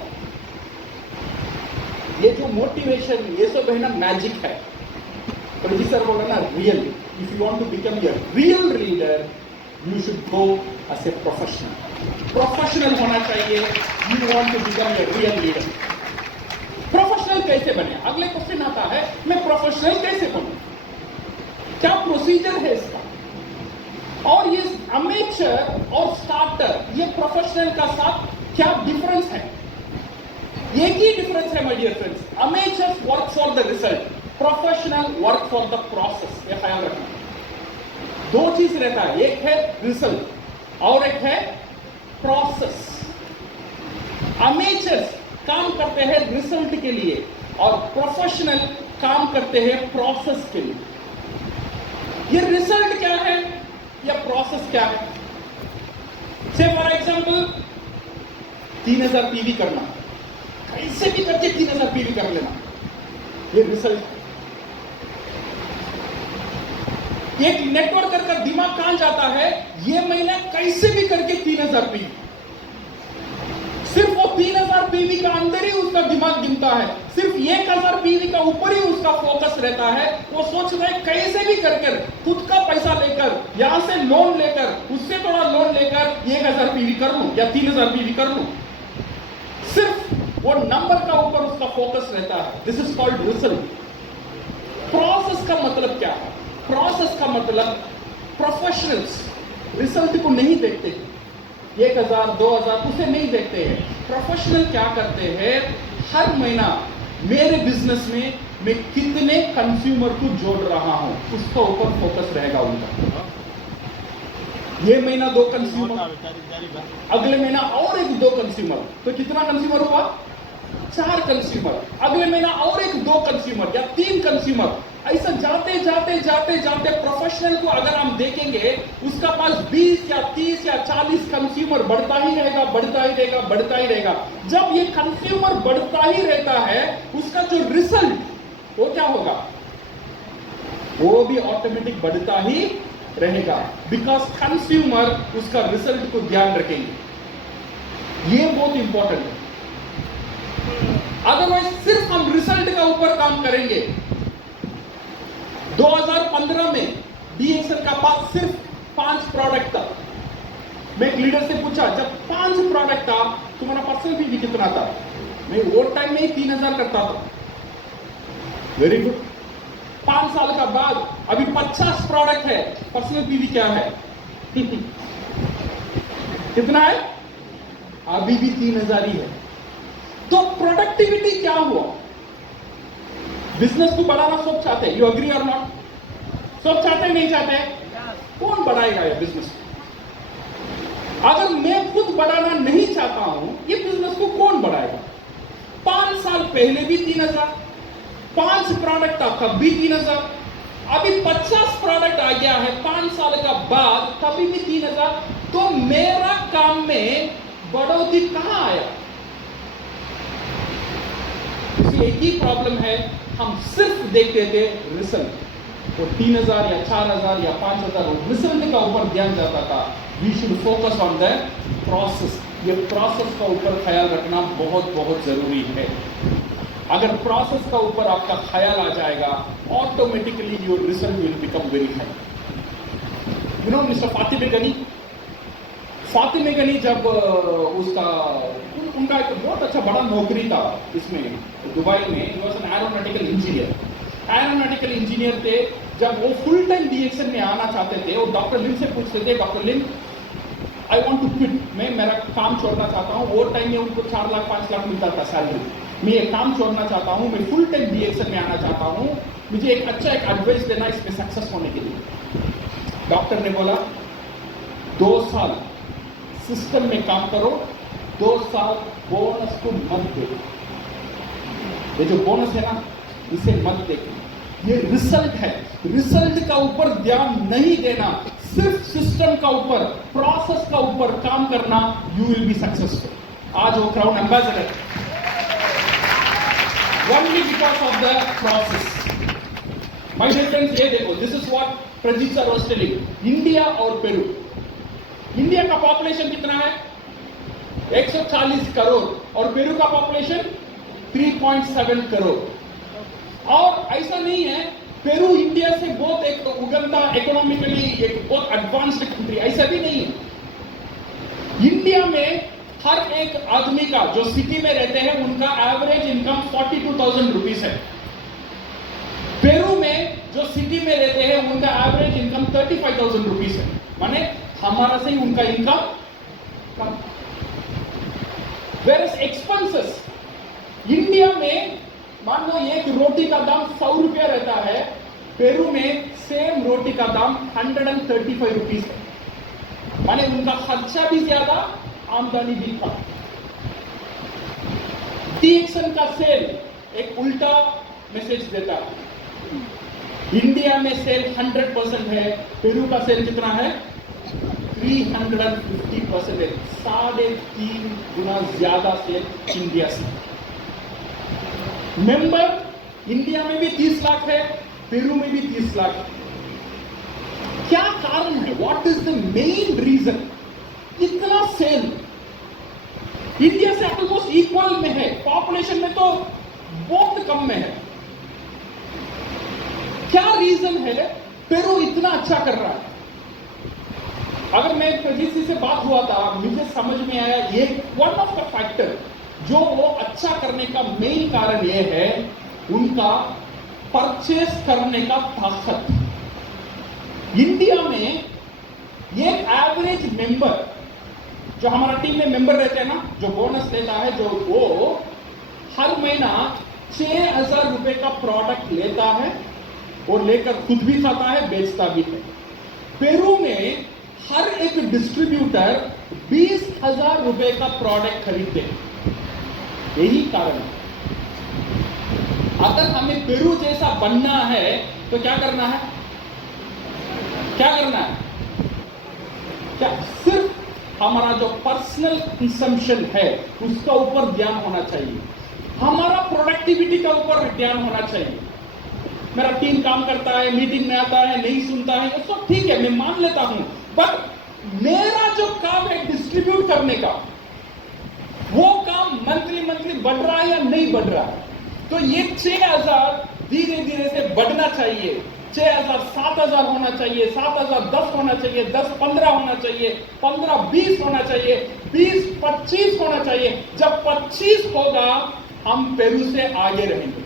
ये जो मोटिवेशन, ये सब है ना, मैजिक है। पर जी सर बोला ना, real. If you want to become a real leader, you should go as a professional. Professional होना चाहिए। You want to become a real leader. Professional कैसे बने? अगले क्वेश्चन आता है, मैं प्रोफेशनल कैसे बनूं? क्या प्रोसीजर है इसका? और ये अमेचर और स्टार्टर, ये प्रोफेशनल का साथ क्या डिफरेंस है? एक ही डिफरेंस है my dear friends. Amateurs work for the result, professional work for the process. ये ख्याल रखना। दो चीज रहता है, एक है रिजल्ट और एक है प्रोसेस। अमेचर्स काम करते हैं रिजल्ट के लिए और प्रोफेशनल काम करते हैं प्रोसेस के लिए। ये रिजल्ट क्या है या प्रोसेस क्या है? से फॉर एग्जांपल 3000 पीवी करना, कैसे भी करके 3000 पीवी कर लेना, ये रिजल्ट। एक नेटवर्कर का दिमाग कहां जाता है, ये महीना कैसे भी करके 3000 पीवी। सिर्फ वो 3000 पीवी का अंदर ही उसका दिमाग गिनता है, सिर्फ 1000 पीवी का ऊपर ही उसका फोकस रहता है। वो सोचता है कैसे भी करके खुद का पैसा लेकर, यहां से लोन लेकर, उससे थोड़ा लोन लेकर 1000 पीवी कर लूं या 3000 पीवी कर लूं। सिर्फ वो नंबर का ऊपर उसका फोकस रहता है। This is called result. Process का मतलब क्या है? प्रोसेस का मतलब प्रोफेशनल्स रिजल्ट को नहीं देखते, 1000 2000 उसे नहीं देखते हैं। प्रोफेशनल क्या करते हैं, हर महीना मेरे बिजनेस में मैं कितने कंज्यूमर को जोड़ रहा हूं, उसका ऊपर फोकस रहेगा उनका। ये महीना 2 कंज्यूमर, अगले महीना और एक 2 कंज्यूमर, तो कितना कंज्यूमर हुआ? 4 कंज्यूमर। अगले महीना और एक 2 कंज्यूमर या 3 कंज्यूमर। ऐसा जाते जाते जाते जाते प्रोफेशनल को अगर हम देखेंगे, उसका पास 20 या 30 या 40 कंज्यूमर बढ़ता ही रहेगा, बढ़ता ही रहेगा, बढ़ता ही रहेगा। जब ये कंज्यूमर बढ़ता ही रहता है, उसका जो रिजल्ट वो क्या होगा? वो भी ऑटोमेटिक बढ़ता ही रहेगा, बिकॉज कंज्यूमर उसका रिजल्ट को ध्यान रखेंगे। ये बहुत इंपॉर्टेंट है। अदरवाइज सिर्फ हम रिजल्ट का ऊपर काम करेंगे। 2015 में डीएक्सएल का पास सिर्फ 5 प्रोडक्ट था। मैं एक लीडर से पूछा, जब 5 प्रोडक्ट था, तुम्हारा पर्सनल पीवी कितना था? मैं वो टाइम में ही 3000 करता था। Very good. 5 साल का बाद अभी 50 प्रोडक्ट है, पर्सनल पीवी क्या है? कितना है? अभी भी 3000 ही है। तो प्रोडक्टिविटी क्या हुआ? बिजनेस को बढ़ाना सब चाहते हैं, यू अग्री और नॉट? सब चाहते हैं, नहीं चाहते? कौन बढ़ाएगा ये बिजनेस? अगर मैं खुद बढ़ाना नहीं चाहता हूं, ये बिजनेस को कौन बढ़ाएगा? 5 साल पहले भी 3000, 5 प्रोडक्ट था तब भी 3000, अभी 50 प्रोडक्ट आ गया है 5 साल का बाद, तभी भी 3000। तो मेरा काम में बढ़ोतरी कहां आया? एक ही प्रॉब्लम है, हम सिर्फ देखते थे रिजल्ट, वो 3000 या 4000 या 5000 रिजल्ट का ऊपर ध्यान जाता था। We should focus on the process. ये प्रोसेस का ऊपर ख्याल रखना बहुत बहुत जरूरी है। अगर प्रोसेस का ऊपर आपका ख्याल आ जाएगा, automatically your result will become very high. You know mister Fatime Gani जब उनका एक बहुत अच्छा बड़ा नौकरी था इसमें दुबई में, he was an aeronautical engineer थे। जब वो फुल टाइम डीएक्शन में आना चाहते थे, वो डॉक्टर लिन से पूछते थे, doctor Lin I want to quit, मैं मेरा काम छोड़ना चाहता हूँ। वो टाइम में उनको 4 लाख 5 लाख मिलता था सैलरी। मैं ये काम छोड़ना चाहता हूँ, मैं फुल टाइम डीएक्शन में आना चाहता हूँ, मुझे एक एडवाइस देना इसमें सक्सेस होने के लिए। डॉक्टर ने बोला 2 साल सिस्टम में काम करो, 2 साल बोनस को मत दे। ये जो बोनस है ना, इसे मत देखो, ये रिजल्ट है। रिजल्ट का ऊपर ध्यान नहीं देना, सिर्फ सिस्टम का ऊपर, प्रोसेस का ऊपर काम करना, यू विल बी सक्सेसफुल। आज वो crown ambassador only because of the process. My dear friends, ये देखो, this is what Prajeet sir was telling. India और पेरू, इंडिया का पॉपुलेशन कितना है? 140 करोड़ और पेरू का पॉपुलेशन 3.7 करोड़। और ऐसा नहीं है पेरू इंडिया से बहुत एक उगंदा इकोनॉमिकली एक बहुत एडवांस्ड कंट्री, ऐसा भी नहीं है। इंडिया में हर एक आदमी का जो सिटी में रहते हैं उनका एवरेज इनकम 42,000 रुपीज है। पेरू में जो सिटी में रहते हैं उनका एवरेज इनकम 35,000 रुपीज है। माने हमारा से ही उनका इनकम कम। वेयर इज एक्सपेंसेस, इंडिया में मान लो एक रोटी का दाम 100 रुपया रहता है, पेरू में सेम रोटी का दाम 135 रुपीज है। माने उनका खर्चा भी ज्यादा, आमदनी भी कम। डीएक्शन का सेल एक उल्टा मैसेज देता है। इंडिया में सेल 100% है, पेरू का सेल कितना है? 350% है, 3.5 गुना ज्यादा सेल इंडिया से। मेंबर इंडिया में भी 30 लाख है, पेरू में भी 30 लाख है। क्या कारण है? What is the main reason? इतना सेल इंडिया से ऑलमोस्ट इक्वल में है, पॉपुलेशन में तो बहुत कम में है। क्या रीजन है पेरू इतना अच्छा कर रहा है? अगर मैं प्रजीत से बात हुआ था, मुझे समझ में आया ये वन ऑफ द फैक्टर जो वो अच्छा करने का मेन कारण ये है उनका परचेस करने का ताकत। इंडिया में ये एवरेज मेंबर जो हमारा टीम में मेंबर रहते हैं ना, जो बोनस लेता है, जो वो हर महीना 6,000 रुपए का प्रोडक्ट लेता है और लेकर खुद भी खाता है, बेचता भी है। पेरू में हर एक डिस्ट्रीब्यूटर 20,000 रुपए का प्रोडक्ट खरीदते हैं। यही कारण है। अगर हमें पेरू जैसा बनना है तो क्या करना है? क्या करना है? क्या सिर्फ हमारा जो पर्सनल कंजम्पशन है उसका ऊपर ध्यान होना चाहिए, हमारा प्रोडक्टिविटी का ऊपर ध्यान होना चाहिए। मेरा टीम काम करता है, मीटिंग में आता है, नहीं सुनता है, ये सब ठीक है, मैं मान लेता हूं, बट मेरा जो काम है डिस्ट्रीब्यूट करने का, वो काम मंथली बढ़ रहा है या नहीं बढ़ रहा है? तो ये 6,000 धीरे धीरे से बढ़ना चाहिए। 6,000 7,000 होना चाहिए, 7,000 10 होना चाहिए, 10 15 होना चाहिए, 15 20 होना चाहिए, 20 25 होना चाहिए। जब 25 होगा हम पेरू से आगे रहेंगे।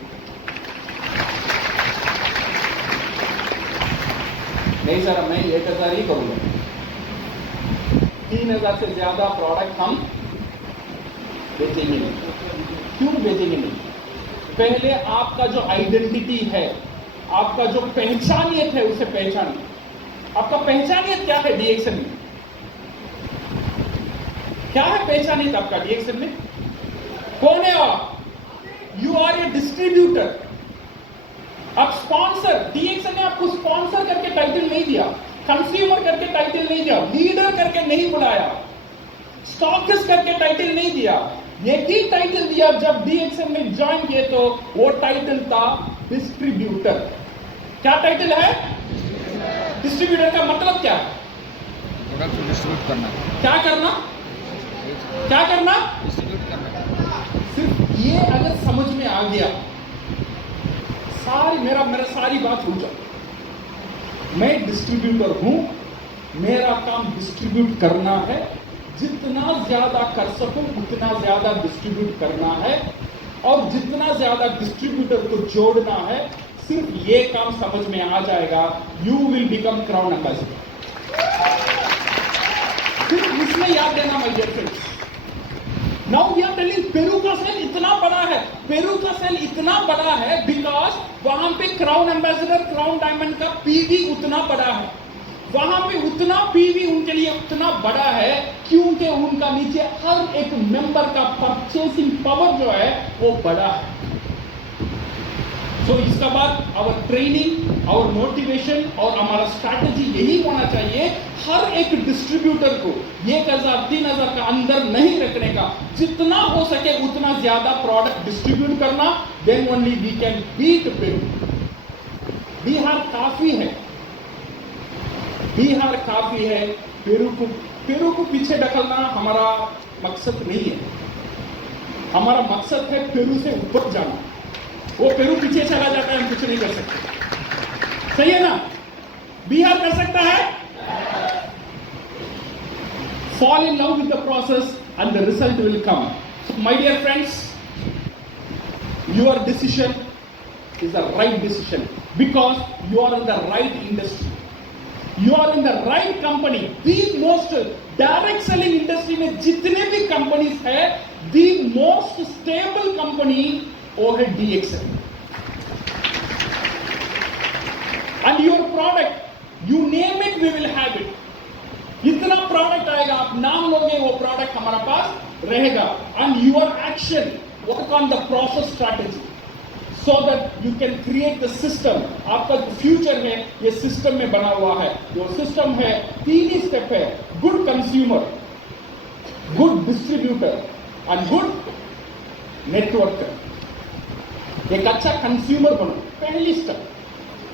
नहीं सर, मैं 1,000 ही करूंगा, 3,000 से ज्यादा प्रोडक्ट हम बेचेंगे नहीं। क्यों बेचेंगे नहीं? पहले आपका जो आइडेंटिटी है, आपका जो पहचानियत है, उसे पहचानिए। आपका पहचानियत क्या है? डीएक्शन में क्या है पहचानित आपका डीएक्सएन में? कौन है आप? You are a distributor. अब स्पॉन्सर, डीएक्सएन ने आपको स्पॉन्सर करके टाइटल नहीं दिया, कंज्यूमर करके टाइटल नहीं दिया, लीडर करके नहीं बुलाया, स्टॉकिस्ट करके टाइटल नहीं दिया। एक ही टाइटल दिया जब डीएक्सएन में ज्वाइन किए, तो वो टाइटल था डिस्ट्रीब्यूटर। क्या टाइटल है? डिस्ट्रीब्यूटर का मतलब क्या है? प्रोडक्ट को डिस्ट्रीब्यूट करना। क्या करना? क्या करना? डिस्ट्रीब्यूट करना। सिर्फ ये अगर समझ में आ गया, मेरा सारी बात रुक जाए। मैं डिस्ट्रीब्यूटर हूं, मेरा काम डिस्ट्रीब्यूट करना है, जितना ज्यादा कर सकूं उतना ज्यादा डिस्ट्रीब्यूट करना है, और जितना ज्यादा डिस्ट्रीब्यूटर को जोड़ना है। सिर्फ ये काम समझ में आ जाएगा, you will become crown ambassador. सिर्फ इसमें याद देना my dear friends. Now we are telling Peru का सेल इतना बड़ा है, पेरू का सेल इतना बड़ा है बिकॉज वहां पे क्राउन एम्बेसडर, क्राउन डायमंड का पीवी उतना बड़ा है। वहां पे उतना पीवी उनके लिए उतना बड़ा है क्योंकि उनका नीचे हर एक मेंबर का परचेसिंग पावर जो है वो बड़ा है। सो इसका बाद आवर ट्रेनिंग, आवर मोटिवेशन और हमारा स्ट्रैटेजी यही होना चाहिए, हर एक डिस्ट्रीब्यूटर को 1000 3000 का अंदर नहीं रखने का, जितना हो सके उतना ज्यादा प्रोडक्ट डिस्ट्रीब्यूट करना। Then only we can beat Peru. Bihar काफी है, बिहार काफी है। पेरू को पीछे ढकलना हमारा मकसद नहीं है। हमारा मकसद है पेरू से ऊपर जाना। वो पेरू पीछे चला जाता है, हम कुछ नहीं कर सकते। सही है ना? बिहार कर सकता है। Fall in love with the process and the result will come. So, my dear friends, your decision is the right decision because you are in the right industry. You are in the right company. The most direct selling industry में जितने भी companies है, the most stable company वो है DXL. And your product, you name it, we will have it. इतना product आएगा, आप नाम लोगे, वो प्रोडक्ट हमारा पास रहेगा। And your action, work on the process strategy so that you can create the system. आपका जो फ्यूचर है ये सिस्टम में बना हुआ है। जो सिस्टम है 3 ही स्टेप है, good consumer, good distributor and good networker. एक अच्छा कंज्यूमर बनो, पहली स्टेप।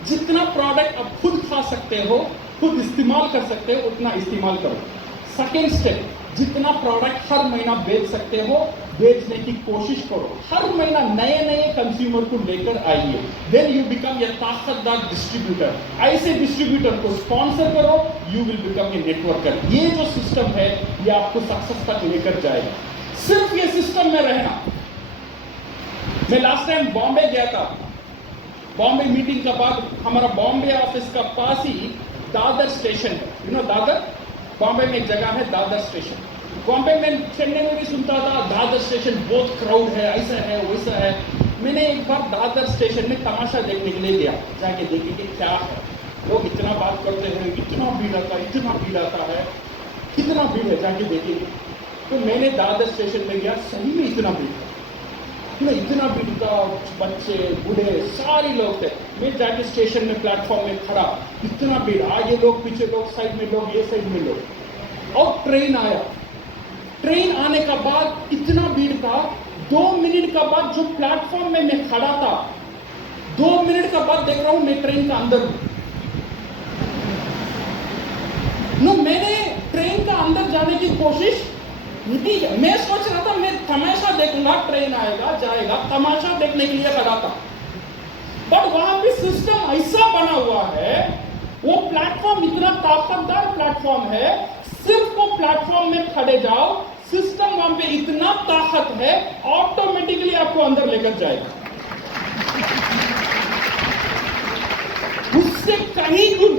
जितना प्रोडक्ट आप खुद खा सकते हो, खुद इस्तेमाल कर सकते हो, उतना इस्तेमाल करो। सेकेंड स्टेप, जितना प्रोडक्ट हर महीना बेच सकते हो बेचने की कोशिश करो। हर महीना नए नए कंज्यूमर को लेकर आइए। देन यू बिकम ए ताकतदार डिस्ट्रीब्यूटर। ऐसे डिस्ट्रीब्यूटर को स्पॉन्सर करो, you will become a networker. ये जो सिस्टम है ये आपको सक्सेस तक लेकर जाएगा। सिर्फ ये सिस्टम में रहना। मैं लास्ट टाइम बॉम्बे गया था। बॉम्बे मीटिंग के बाद हमारा बॉम्बे ऑफिस का पास ही दादर स्टेशन है। You know Dadar? बॉम्बे में एक जगह है दादर स्टेशन। बॉम्बे में, चेन्नई में भी सुनता था दादर स्टेशन बहुत क्राउड है, ऐसा है वैसा है। मैंने एक बार दादर स्टेशन में तमाशा देखने के लिए गया, जाके देखे कि क्या है। लोग इतना बात करते हैं, इतना भीड़ आता है, इतना भीड़ आता है, कितना भीड़ है, जाके देखेंगे। तो मैंने दादर स्टेशन में गया, सही में इतना भीड़ था। इतना भीड़ था, बच्चे बूढ़े सारे लोग थे। मैं जाके स्टेशन में प्लेटफॉर्म में खड़ा, इतना भीड़, आगे लोग, पीछे लोग, साइड में लोग, ये साइड में लोग। और ट्रेन आया। ट्रेन आने का बाद इतना भीड़ था, 2 मिनट का बाद जो प्लेटफॉर्म में मैं खड़ा था, 2 मिनट का बाद देख रहा हूं मैं ट्रेन का अंदर हूं। मैंने ट्रेन का अंदर जाने की कोशिश नहीं, मैं सोच रहा था मैं तमाशा देखूंगा, ट्रेन आएगा जाएगा, तमाशा देखने के लिए खड़ा था। बट वहां पे सिस्टम ऐसा बना हुआ है, वो प्लेटफॉर्म इतना ताकतदार प्लेटफॉर्म है, सिर्फ वो प्लेटफॉर्म में खड़े जाओ, सिस्टम वहां पे इतना ताकत है, ऑटोमेटिकली आपको अंदर लेकर जाएगा। उससे कहीं गुण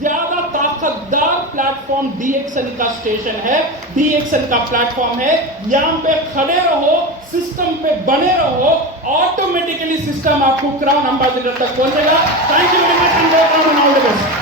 ज्यादा ताकतदार प्लेटफॉर्म डीएक्सएल का स्टेशन है, डीएक्सएल का प्लेटफॉर्म है। यहां पे खड़े रहो, सिस्टम पे बने रहो, ऑटोमेटिकली सिस्टम आपको क्राउन एम्बेसडर तक पहुंचेगा। Thank you very much and all the best.